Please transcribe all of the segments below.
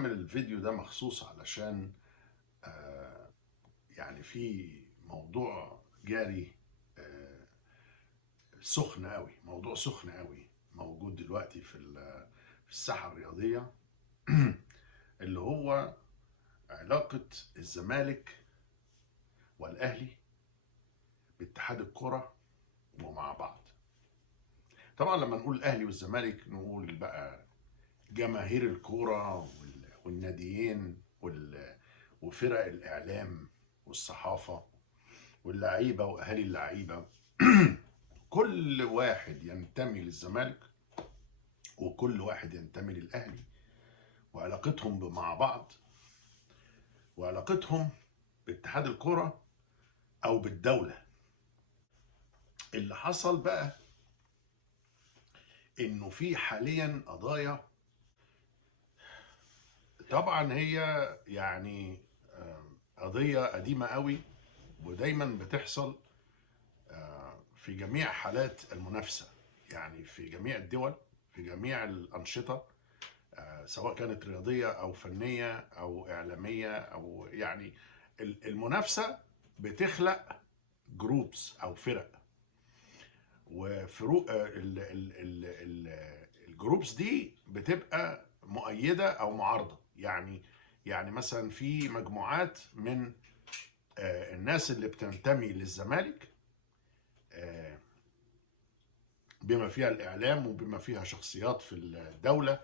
بعمل الفيديو ده مخصوص علشان يعني في موضوع جاري، آه، سخن قوي، موضوع سخن قوي موجود دلوقتي في الساحة الرياضية اللي هو علاقة الزمالك والأهلي باتحاد الكرة ومع بعض. طبعا لما نقول الأهلي والزمالك نقول بقى جماهير الكرة والناديين وفرق الإعلام والصحافة واللعيبة وأهالي اللعيبة كل واحد ينتمي للزمالك وكل واحد ينتمي للأهلي، وعلاقتهم مع بعض وعلاقتهم باتحاد الكرة أو بالدولة. اللي حصل بقى إنه في حاليا قضايا، طبعا هي يعني قضية قديمة قوي ودايما بتحصل في جميع حالات المنافسة، يعني في جميع الدول، في جميع الأنشطة، سواء كانت رياضية أو فنية أو إعلامية، أو يعني المنافسة بتخلق جروبس أو فرق، وفروق الجروبس دي بتبقى مؤيدة أو معارضة. يعني مثلا في مجموعات من الناس اللي بتنتمي للزمالك، بما فيها الإعلام وبما فيها شخصيات في الدولة،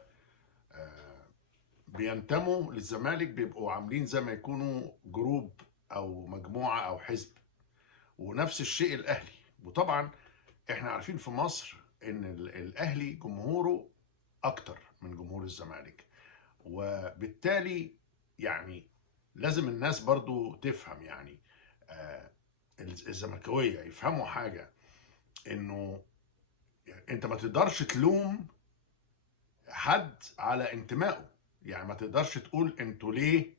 بينتموا للزمالك، بيبقوا عاملين زي ما يكونوا جروب أو مجموعة أو حزب. ونفس الشيء الأهلي. وطبعا احنا عارفين في مصر ان الأهلي جمهوره أكتر من جمهور الزمالك، وبالتالي يعني لازم الناس برضو تفهم، يعني الزملكاوية يفهموا حاجة، انه انت ما تقدرش تلوم حد على انتمائه. يعني ما تقدرش تقول انتوا ليه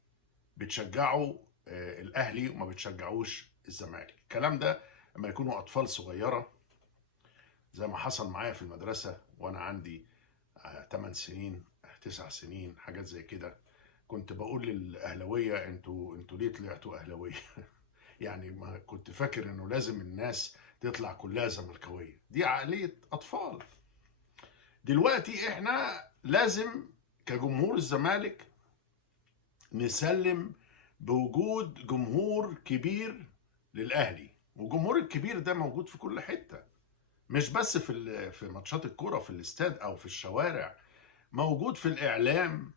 بتشجعوا الاهلي وما بتشجعوش الزمالك. الكلام ده لما يكونوا اطفال صغيره، زي ما حصل معايا في المدرسه وانا عندي 8 سنين 9 سنين حاجات زي كده، كنت بقول للاهلاويه انتوا ليه طلعتوا اهلاويه؟ يعني ما كنت فاكر انه لازم الناس تطلع كلها زملكاويه، دي عقليه اطفال. دلوقتي احنا لازم كجمهور الزمالك نسلم بوجود جمهور كبير للاهلي، والجمهور الكبير ده موجود في كل حته، مش بس في ماتشات الكوره في الاستاد او في الشوارع، موجود في الاعلام،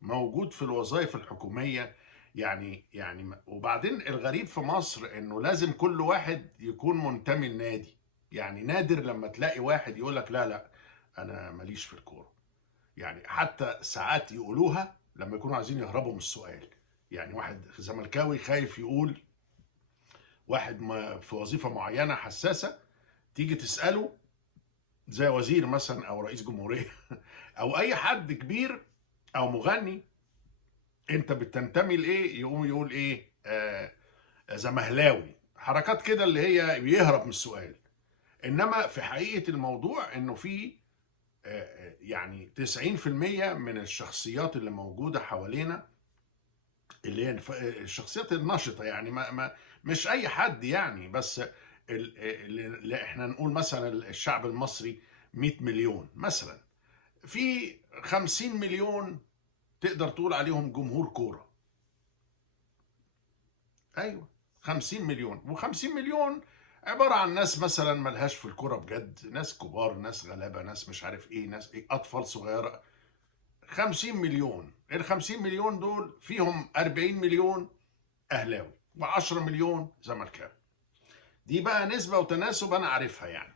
موجود في الوظائف الحكوميه. وبعدين الغريب في مصر انه لازم كل واحد يكون منتمي لنادي. يعني نادر لما تلاقي واحد يقول لك لا لا انا ماليش في الكوره. يعني حتى ساعات يقولوها لما يكونوا عايزين يهربوا من السؤال. يعني واحد زملكاوي خايف يقول، واحد في وظيفه معينه حساسه، تيجي تساله زي وزير مثلا او رئيس جمهوريه او اي حد كبير او مغني، انت بتنتمي لايه؟ يقوم يقول ايه؟ زمهلاوي. حركات كده اللي هي بيهرب من السؤال. انما في حقيقه الموضوع انه في يعني 90% من الشخصيات اللي موجوده حوالينا، اللي هي الشخصيات النشطه، يعني ما مش اي حد يعني، بس اللي احنا نقول مثلا الشعب المصري 100 مليون مثلا، في 50 مليون تقدر تقول عليهم جمهور كوره. ايوه 50 مليون، و50 مليون عباره عن ناس مثلا ملهاش في الكوره بجد، ناس كبار، ناس غلابه، ناس مش عارف ايه، ناس ايه، اطفال صغيره. 50 مليون، ال 50 مليون دول فيهم 40 مليون اهلاوي و10 مليون زملكاوي. دي بقى نسبه وتناسب انا عارفها. يعني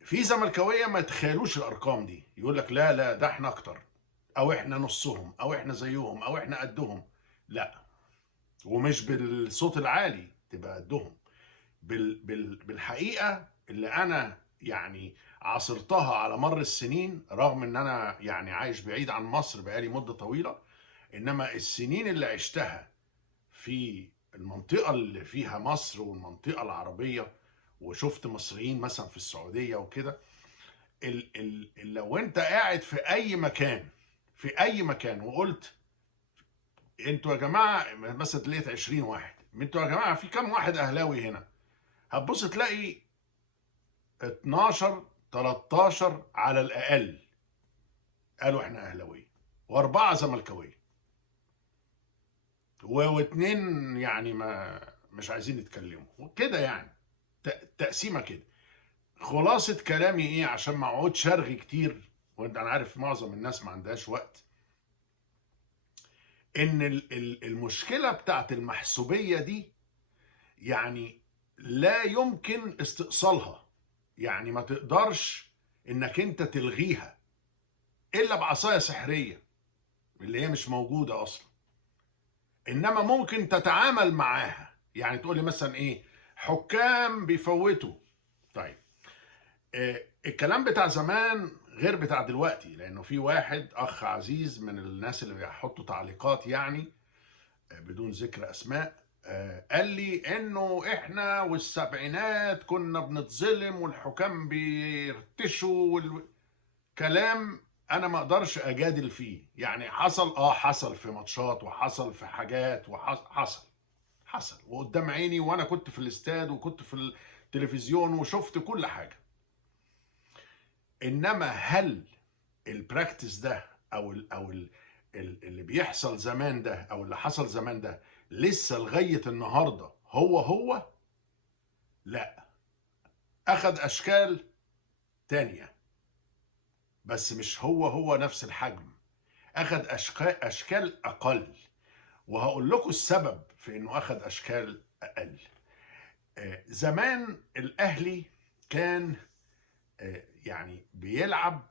في زملكاويه ما يتخيلوش الارقام دي، يقول لك لا لا ده احنا اكتر، او احنا نصهم، او احنا زيهم، او احنا قدهم. لا، ومش بالصوت العالي تبقى قدهم، بالحقيقه اللي انا يعني عاصرتها على مر السنين، رغم ان انا يعني عايش بعيد عن مصر بقالي مده طويله، انما السنين اللي عشتها في المنطقه اللي فيها مصر والمنطقه العربيه، وشفت مصريين مثلا في السعوديه وكده، لو انت قاعد في اي مكان في اي مكان وقلت انتوا يا جماعه، مثلا لقيت 20 واحد، انتوا يا جماعه في كام واحد اهلاوي هنا؟ هتبص تلاقي 12 13 على الاقل قالوا احنا اهلاويه، واربعه زملكاويه، واتنين يعني ما مش عايزين يتكلموا كده يعني. تقسيمه كده. خلاصه كلامي ايه عشان ما اقعدش ارغي كتير، وانت انا عارف معظم الناس ما عندهاش وقت، ان المشكله بتاعت المحسوبيه دي يعني لا يمكن استئصالها. يعني ما تقدرش انك انت تلغيها الا بعصايه سحريه اللي هي مش موجوده اصلا. انما ممكن تتعامل معاها. يعني تقول لي مثلا ايه، حكام بيفوتوا. طيب الكلام بتاع زمان غير بتاع دلوقتي، لانه في واحد اخ عزيز من الناس اللي بيحطوا تعليقات يعني بدون ذكر اسماء، قال لي انه احنا والسبعينات كنا بنتظلم والحكام بيرتشوا كلام انا ما اقدرش اجادل فيه. يعني حصل في ماتشات، وحصل في حاجات، حصل وقدام عيني، وانا كنت في الاستاد وكنت في التلفزيون وشفت كل حاجة. انما هل البراكتس ده او اللي بيحصل زمان ده او اللي حصل زمان ده لسه لغاية النهاردة هو؟ لا، اخد اشكال تانية، بس مش هو نفس الحجم، اخد اشكال اقل. وهقول لكم السبب في انه اخد اشكال اقل. زمان الاهلي كان يعني بيلعب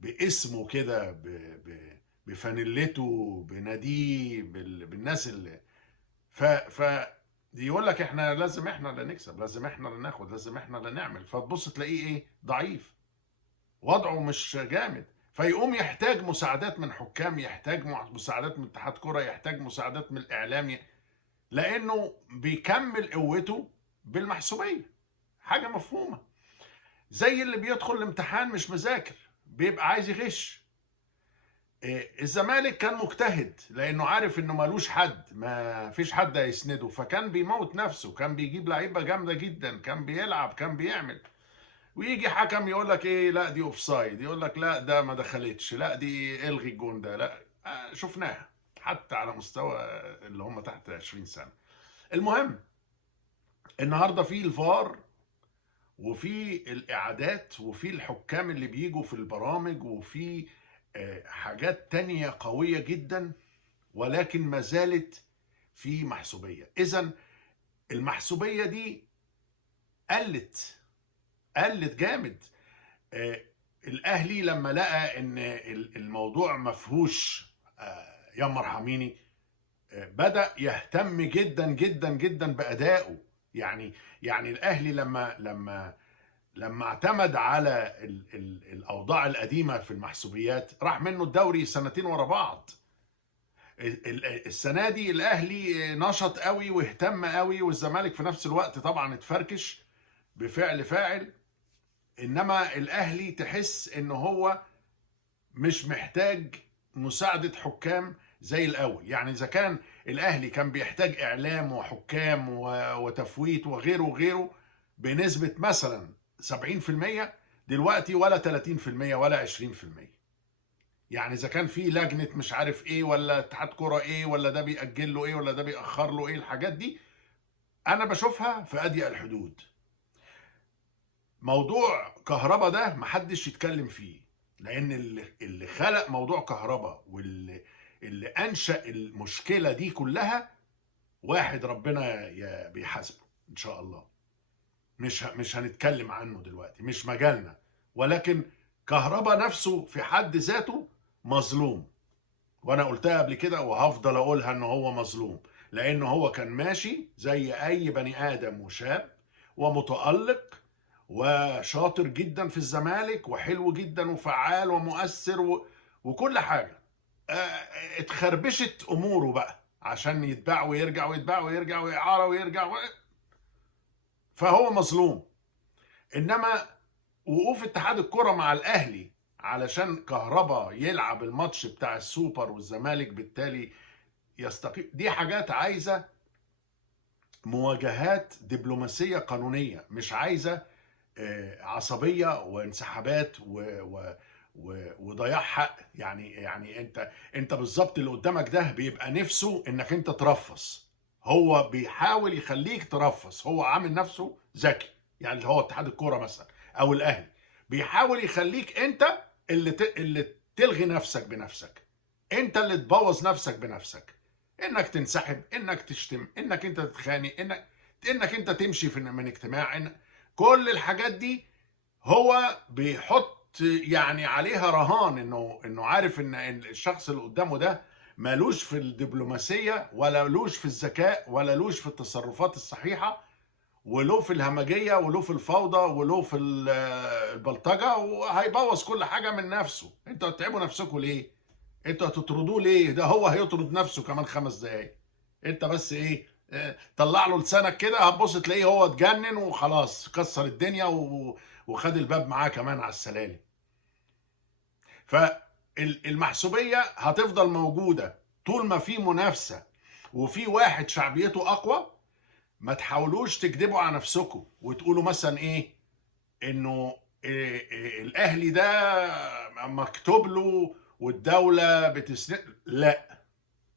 باسمه كده، بفانيلته، بناديه، بالناس اللي يقول لك احنا لازم احنا اللي نكسب، لازم احنا اللي ناخد، لازم احنا اللي نعمل. فتبص تلاقيه ايه، ضعيف، وضعه مش جامد، فيقوم يحتاج مساعدات من حكام، يحتاج مساعدات من اتحاد كرة، يحتاج مساعدات من الاعلام، لانه بيكمل قوته بالمحسوبية. حاجة مفهومة. زي اللي بيدخل الامتحان مش مذاكر، بيبقى عايز يغش. الزمالك كان مجتهد لانه عارف انه مالوش حد، ما فيش حد هيسنده، فكان بيموت نفسه، كان بيجيب لعيبه جامده جدا، كان بيلعب، كان بيعمل. ويجي حكم يقول لك ايه، لا دي اوف سايد، يقول لك لا ده ما دخلتش، لا دي الغي الجون ده، لا شفناها حتى على مستوى اللي هم تحت 20 سنه. المهم، النهارده في الفار، وفي الاعادات، وفي الحكام اللي بيجوا في البرامج، وفي حاجات تانية قوية جدا، ولكن ما زالت في محسوبية. إذن المحسوبية دي قلت جامد. الأهلي لما لقى إن الموضوع مفهوش يا مرحميني، بدأ يهتم جدا جدا جدا بأدائه. يعني الأهلي لما اعتمد على الأوضاع القديمة في المحسوبيات، راح منه الدوري سنتين ورا بعض. السنه دي الاهلي نشط قوي واهتم قوي، والزمالك في نفس الوقت طبعا اتفركش بفعل فاعل. انما الاهلي تحس ان هو مش محتاج مساعده حكام زي الاول. يعني اذا كان الاهلي كان بيحتاج اعلام وحكام وتفويت وغيره وغيره بنسبه مثلا 70%، دلوقتي ولا 30% ولا 20%. يعني اذا كان في لجنه مش عارف ايه، ولا اتحاد كره ايه، ولا ده بيأجل له ايه، ولا ده بيأخر له ايه، الحاجات دي انا بشوفها في اضيق الحدود. موضوع كهربا ده محدش يتكلم فيه، لان اللي خلق موضوع كهربا واللي انشأ المشكله دي كلها واحد ربنا بيحاسبه ان شاء الله. مش هنتكلم عنه دلوقتي، مش مجالنا. ولكن كهربا نفسه في حد ذاته مظلوم، وانا قلتها قبل كده وهفضل اقولها ان هو مظلوم، لانه هو كان ماشي زي اي بني ادم وشاب ومتألق وشاطر جدا في الزمالك، وحلو جدا وفعال ومؤثر وكل حاجة. اتخربشت اموره بقى عشان يتباع ويرجع، ويتباع ويرجع، وإعارة ويرجع فهو مظلوم. انما وقوف اتحاد الكرة مع الاهلي علشان كهربا يلعب الماتش بتاع السوبر والزمالك بالتالي يستقيل. دي حاجات عايزة مواجهات دبلوماسية قانونية، مش عايزة عصبية وانسحابات وضياع حق. يعني انت بالظبط اللي قدامك ده بيبقى نفسه انك انت ترفص، هو بيحاول يخليك ترفص، هو عامل نفسه ذكي. يعني اللي هو اتحاد الكوره مثلا او الاهلي بيحاول يخليك انت اللي تلغي نفسك بنفسك، انت اللي تبوظ نفسك بنفسك، انك تنسحب، انك تشتم، انك انت تتخانق، انك انت تمشي من اجتماع، كل الحاجات دي هو بيحط يعني عليها رهان، انه عارف ان الشخص اللي قدامه ده مالوش في الدبلوماسية ولا لوش في الذكاء ولا لوش في التصرفات الصحيحة، وله في الهمجية وله في الفوضى وله في البلطجة، وهيبوظ كل حاجة من نفسه. انتوا هتتعبوا نفسكم ليه؟ انتوا هتطردوه ليه؟ ده هو هيطرد نفسه كمان 5 دقايق. انت بس ايه، طلع له لسانك كده هتبص تلاقيه هو اتجنن وخلاص كسر الدنيا وخد الباب معاه كمان على السلالم. فالمحسوبية هتفضل موجودة طول ما في منافسة وفي واحد شعبيته أقوى. ما تحاولوش تكذبوا على نفسكم وتقولوا مثلا ايه، انه الاهلي ده مكتوب له والدولة لا،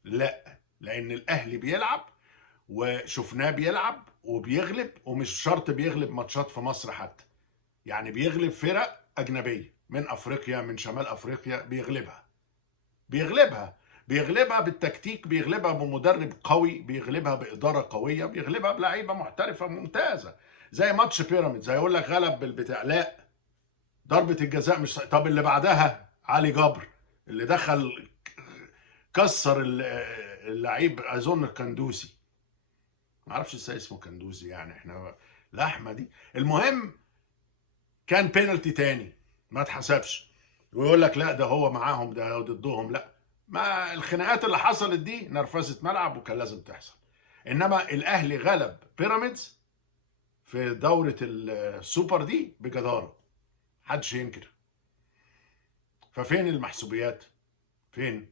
لا، لان الاهلي بيلعب وشفناه بيلعب وبيغلب، ومش شرط بيغلب ماتشات في مصر حتى، يعني بيغلب فرق اجنبيه من افريقيا، من شمال افريقيا، بيغلبها بالتكتيك، بيغلبها بمدرب قوي، بيغلبها باداره قويه، بيغلبها بلعيبه محترفه ممتازه. زي ماتش بيراميدز هيقول لك غلب بالبتاع، لا، ضربه الجزاء مش. طب اللي بعدها علي جبر اللي دخل كسر اللعيب، اظن كندوسي، ما اعرفش ازاي اسمه كندوزي، يعني احنا لحمه دي. المهم كان بينالتي تاني ما اتحسبش، ويقول لك لا ده هو معاهم ده ضدهم. لا، ما الخناقات اللي حصلت دي نرفزه ملعب وكان لازم تحصل. انما الاهلي غلب بيراميدز في دوره السوبر دي بجداره، محدش ينكر. ففين المحسوبيات؟ فين؟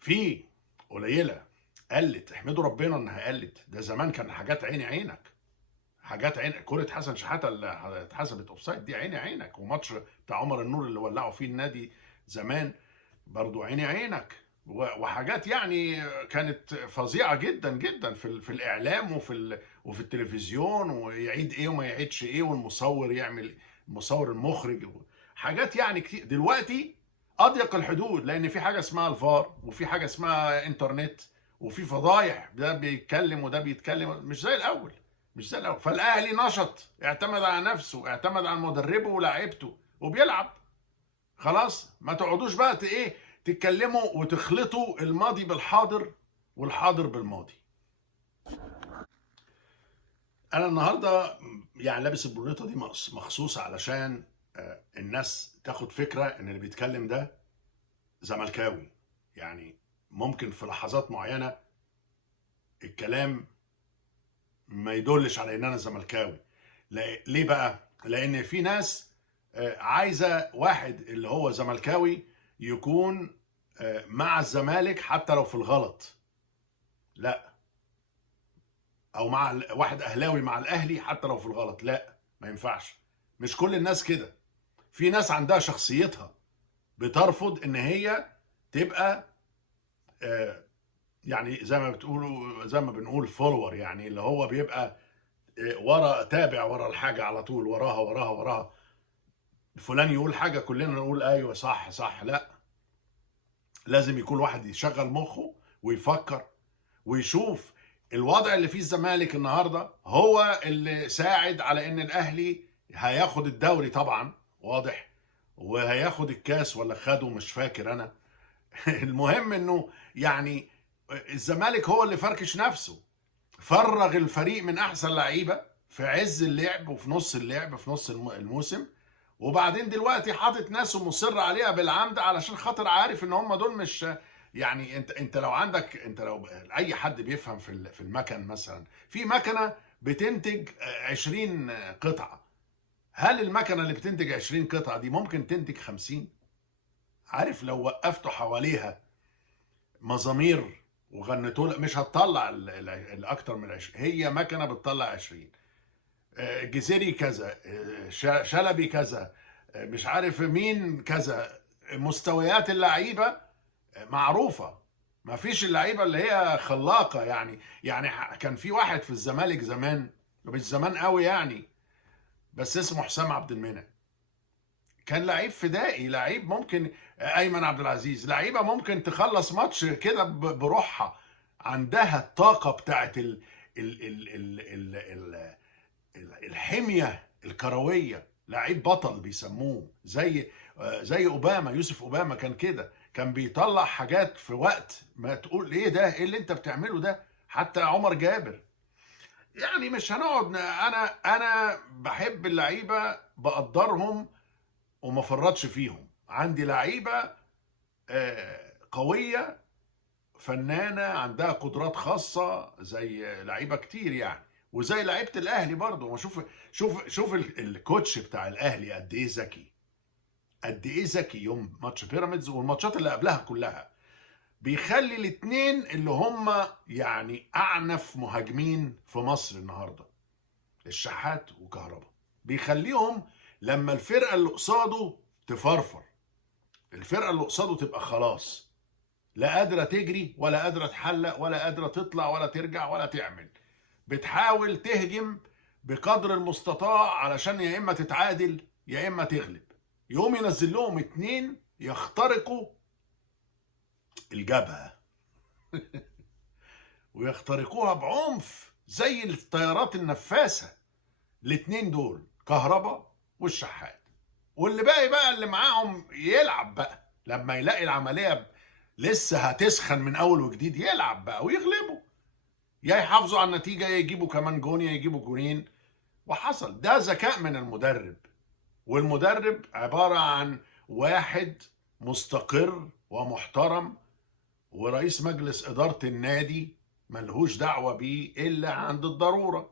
في قليله قلت، احمدوا ربنا انها قلت. ده زمان كان حاجات عيني عينك، حاجات عين. كرة حسن شحاتة اللي اتحسبت اوفسايد دي عيني عينك، وماتش بتاع عمر النور اللي ولعوا فيه النادي زمان برضو عيني عينك، وحاجات يعني كانت فظيعة جدا جدا في الاعلام وفي التلفزيون، ويعيد ايه وما يعيدش ايه، والمصور يعمل، المصور المخرج، حاجات يعني كتير. دلوقتي اضيق الحدود، لان في حاجة اسمها الفار، وفي حاجة اسمها انترنت، وفي فضايح، ده بيتكلم وده بيتكلم، مش زي الاول، مش زي الاول. فالاهلي نشط، اعتمد على نفسه، اعتمد على مدربه ولاعيبته وبيلعب. خلاص، ما تقعدوش بقى ايه تتكلموا وتخلطوا الماضي بالحاضر والحاضر بالماضي. انا النهارده يعني لابس البريطه دي مخصوص علشان الناس تاخد فكره ان اللي بيتكلم ده زملكاوي. يعني ممكن في لحظات معينه الكلام ما يدلش على ان انا زملكاوي. ليه بقى؟ لان في ناس عايزه واحد اللي هو زملكاوي يكون مع الزمالك حتى لو في الغلط، لا، او مع واحد اهلاوي مع الاهلي حتى لو في الغلط، لا، ما ينفعش. مش كل الناس كده. في ناس عندها شخصيتها بترفض ان هي تبقى يعني زي ما بنقول فولور، يعني اللي هو بيبقى ورا، تابع ورا الحاجه على طول، وراها وراها وراها. فلان يقول حاجه كلنا نقول ايوه صح صح، لا، لازم يكون واحد يشغل مخه ويفكر ويشوف الوضع اللي فيه الزمالك النهارده هو اللي ساعد على ان الاهلي هياخد الدوري طبعا، واضح، وهياخد الكاس ولا خده مش فاكر انا. المهم انه يعني الزمالك هو اللي فركش نفسه، فرغ الفريق من احسن لعيبه في عز اللعب وفي نص اللعب في نص الموسم، وبعدين دلوقتي حاطط ناس ومصر عليها بالعمد علشان خاطر عارف ان هم دول مش يعني. انت لو عندك، انت لو اي حد بيفهم في المكن مثلا، في مكنه بتنتج 20 قطعه، هل المكنه اللي بتنتج 20 قطعه دي ممكن تنتج 50؟ عارف لو وقفتوا حواليها مزامير وغنيتوا لها مش هتطلع الاكتر من 20. هي مكنه بتطلع 20. جزيري كذا، شلبي كذا، مش عارف مين كذا. مستويات اللعيبه معروفه. ما فيش اللعيبه اللي هي خلاقه يعني كان في واحد في الزمالك زمان، مش زمان قوي يعني، بس اسمه حسام عبد المنعم. كان لعيب فدائي، لعيب ممكن. ايمن عبد العزيز، لعيبه ممكن تخلص ماتش كده بروحها. عندها الطاقه بتاعت ال الحميه الكرويه. لعيب بطل بيسموه، زي اوباما. يوسف اوباما كان كده، كان بيطلع حاجات في وقت ما تقول ايه ده، ايه اللي انت بتعمله ده. حتى عمر جابر. يعني مش هنقعد انا بحب اللعيبه، بقدرهم وما فرطش فيهم. عندي لعيبه قويه، فنانه، عندها قدرات خاصه، زي لعيبه كتير يعني. وزي لعيبه الاهلي برضه. شوف الكوتش بتاع الاهلي قد ايه ذكي. قد ايه ذكي يوم ماتش بيراميدز والماتشات اللي قبلها كلها. بيخلي الاثنين اللي هم يعني اعنف مهاجمين في مصر النهارده، الشحات وكهربا، بيخليهم لما الفرقه اللي قصاده تفرفر، الفرقه اللي قصاده تبقى خلاص لا قادره تجري ولا قادره تحلق ولا قادره تطلع ولا ترجع ولا تعمل، بتحاول تهجم بقدر المستطاع علشان يا اما تتعادل يا اما تغلب. يقوم ينزل لهم اتنين يخترقوا الجبهه ويخترقوها بعنف زي الطيارات النفاثه. الاتنين دول كهربا والشحات، واللي باقي بقى اللي معاهم يلعب بقى لما يلاقي العمليه لسه هتسخن من اول وجديد، يلعب بقى ويغلبوا، يا يحافظوا على النتيجه يا يجيبوا كمان جون يا يجيبوا جونين. وحصل. ده ذكاء من المدرب. والمدرب عباره عن واحد مستقر ومحترم، ورئيس مجلس اداره النادي ملهوش دعوه بيه الا عند الضروره.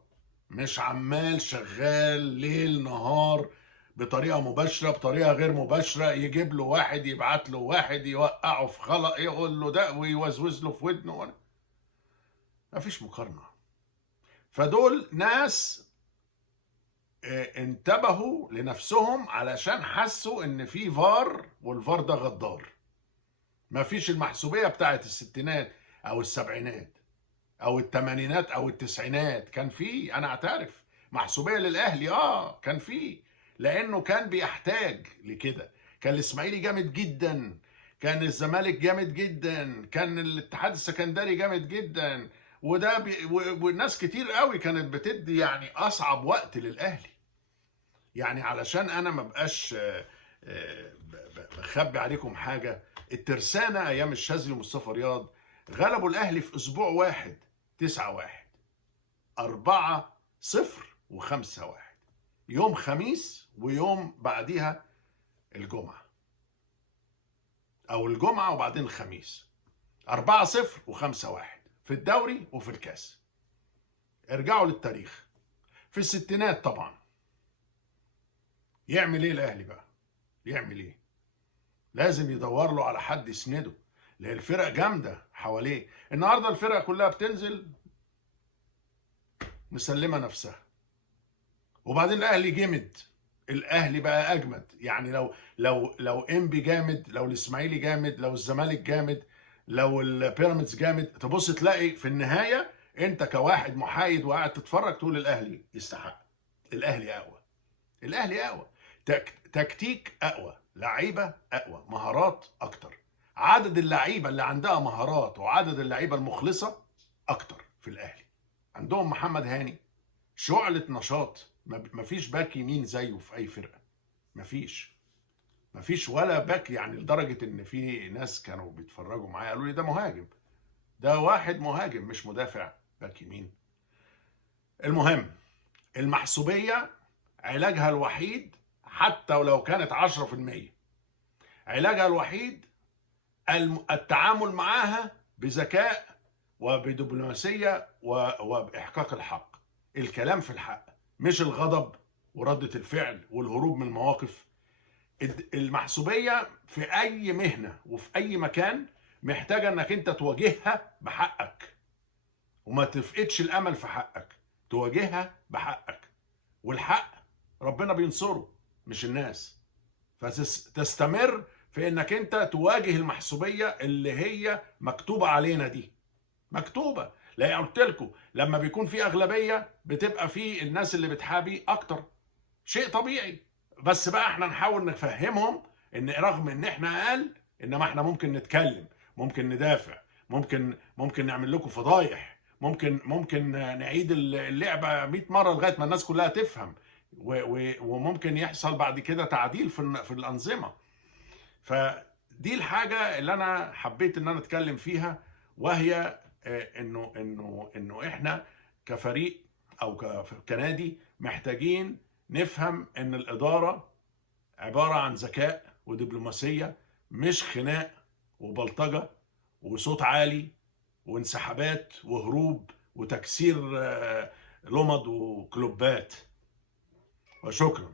مش عمال شغال ليل نهار بطريقه مباشره بطريقه غير مباشره، يجيب له واحد يبعت له واحد يوقعه في خلق يقول له ده ويوزوز له في ودنه. مفيش مقارنه. فدول ناس انتبهوا لنفسهم علشان حسوا ان في فار، والفار ده غدار. مفيش المحسوبيه بتاعت الستينات او السبعينات او الثمانينات او التسعينات. كان في، انا اعترف، محسوبيه للاهلي. كان في، لانه كان بيحتاج لكده. كان الاسماعيلي جامد جدا، كان الزمالك جامد جدا، كان الاتحاد السكندري جامد جدا، وناس كتير قوي كانت بتدي يعني اصعب وقت للاهلي. يعني علشان انا ما بقاش بخبي عليكم حاجه، الترسانه ايام الشاذلي ومصطفى رياض غلبوا الاهلي في اسبوع واحد 9-1، 4-0 و5-1، يوم خميس ويوم بعديها الجمعه، او الجمعه وبعدين الخميس. 4-0 و5-1 في الدوري وفي الكاس. ارجعوا للتاريخ. في الستينات طبعا يعمل ايه الاهلي بقى؟ يعمل ايه؟ لازم يدور له على حد يسنده، لان الفرق جامده حواليه. النهارده الفرق كلها بتنزل مسلمه نفسها. وبعدين الاهلي جامد، الاهلي بقى اجمد. يعني لو انبي جامد، لو الاسماعيلي جامد، لو الزمالك جامد، لو البيراميدز جامد، تبص تلاقي في النهايه انت كواحد محايد وقاعد تتفرج تقول الاهلي يستحق، الاهلي اقوى، الاهلي اقوى، تكتيك اقوى، لعيبه اقوى، مهارات اكتر. عدد اللعيبه اللي عندها مهارات وعدد اللعيبه المخلصه اكتر في الاهلي. عندهم محمد هاني شعلة نشاط، مفيش باك يمين زيه في اي فرقه. مفيش ولا باك، يعني لدرجه ان في ناس كانوا بيتفرجوا معايا قالوا لي ده مهاجم، ده واحد مهاجم مش مدافع باك يمين. المهم، المحسوبيه علاجها الوحيد، حتى ولو كانت 10%، علاجها الوحيد التعامل معاها بذكاء وبدبلوماسيه وباحقاق الحق. الكلام في الحق، مش الغضب وردة الفعل والهروب من المواقف. المحسوبية في أي مهنة وفي أي مكان محتاجة إنك أنت تواجهها بحقك، وما تفقدش الأمل في حقك، تواجهها بحقك. والحق ربنا بينصره مش الناس. فتستمر في إنك أنت تواجه المحسوبية اللي هي مكتوبة علينا دي، مكتوبة. لا قلت لكم لما بيكون في أغلبية بتبقى في الناس اللي بتحابي أكتر، شيء طبيعي. بس بقى احنا نحاول نفهمهم ان رغم ان احنا اقل، انما احنا ممكن نتكلم، ممكن ندافع، ممكن نعمل لكم فضايح، ممكن نعيد اللعبة 100 مرة لغاية ما الناس كلها تفهم، وممكن يحصل بعد كده تعديل في الأنظمة. فدي الحاجة اللي انا حبيت ان انا اتكلم فيها، وهي انه احنا كفريق او كنادي محتاجين نفهم ان الاداره عباره عن ذكاء ودبلوماسيه، مش خناق وبلطجه وصوت عالي وانسحابات وهروب وتكسير لمض وكلوبات. وشكرا.